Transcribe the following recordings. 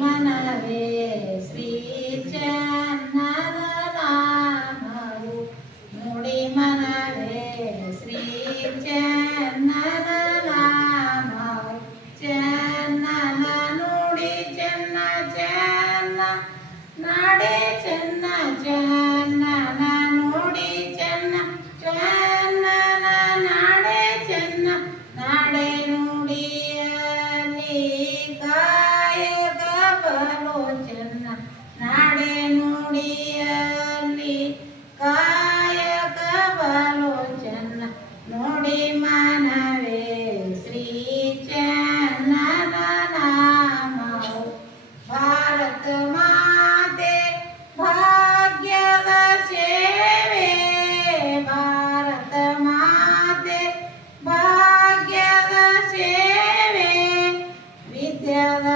మనవే శ్రీ చన్నరరామవు ముడి మనవే శ్రీ చన్నరరామవు చన్ననుడి చెన్న చెన్న నాడే చెన్న చెన్న ననుడి చెన్న చెన్న నాడే చెన్న నాడే నుడి కా Yeah.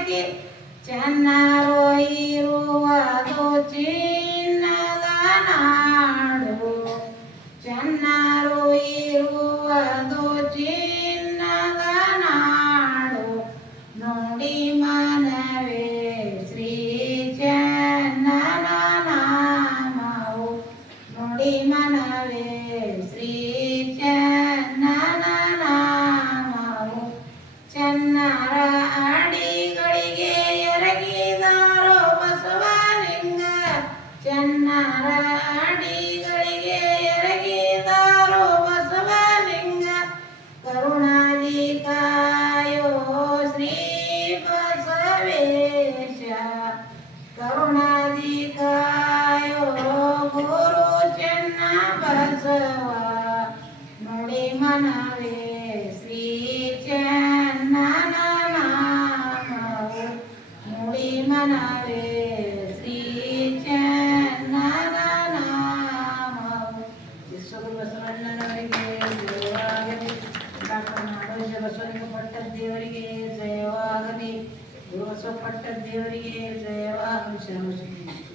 ಬಾಲಕಿ ಚನ್ನರು ಇರುವುದು ಚಿನ್ನದ ನಾಡು. ಚನ್ನರು ಇರುವುದು ಚಿನ್ನದ ನಾಡು. ನೋಡಿ ಮನವೇ ಶ್ರೀ ಚನ್ನನ ನಾಮವು. ನೋಡಿ ಮನವೇ ಶ್ರೀ ಚನ್ನರ ಅಡಿಗಳಿಗೆ ಎರಗಿದಾರೋ ಬಸವಲಿಂಗ ಕರುಣಾದಿ ಕಾಯೋ ಶ್ರೀ ಬಸವೇಶ ಕರುಣಾದಿ ಕಾಯೋ ಗುರು ಚೆನ್ನ ಬಸವ ನೋಡಿ ಮನವೇ ಶ್ರೀ ಚೆನ್ನನ ನಾಮವು ನೋಡಿ ಮನವೇ ದೇವರಿಗೆ ಜಯವಾಗಲಿ. ದೋಷಪಟ್ಟ ದೇವರಿಗೆ ಜಯವಾಗಲಿ. ಶ್ರೀ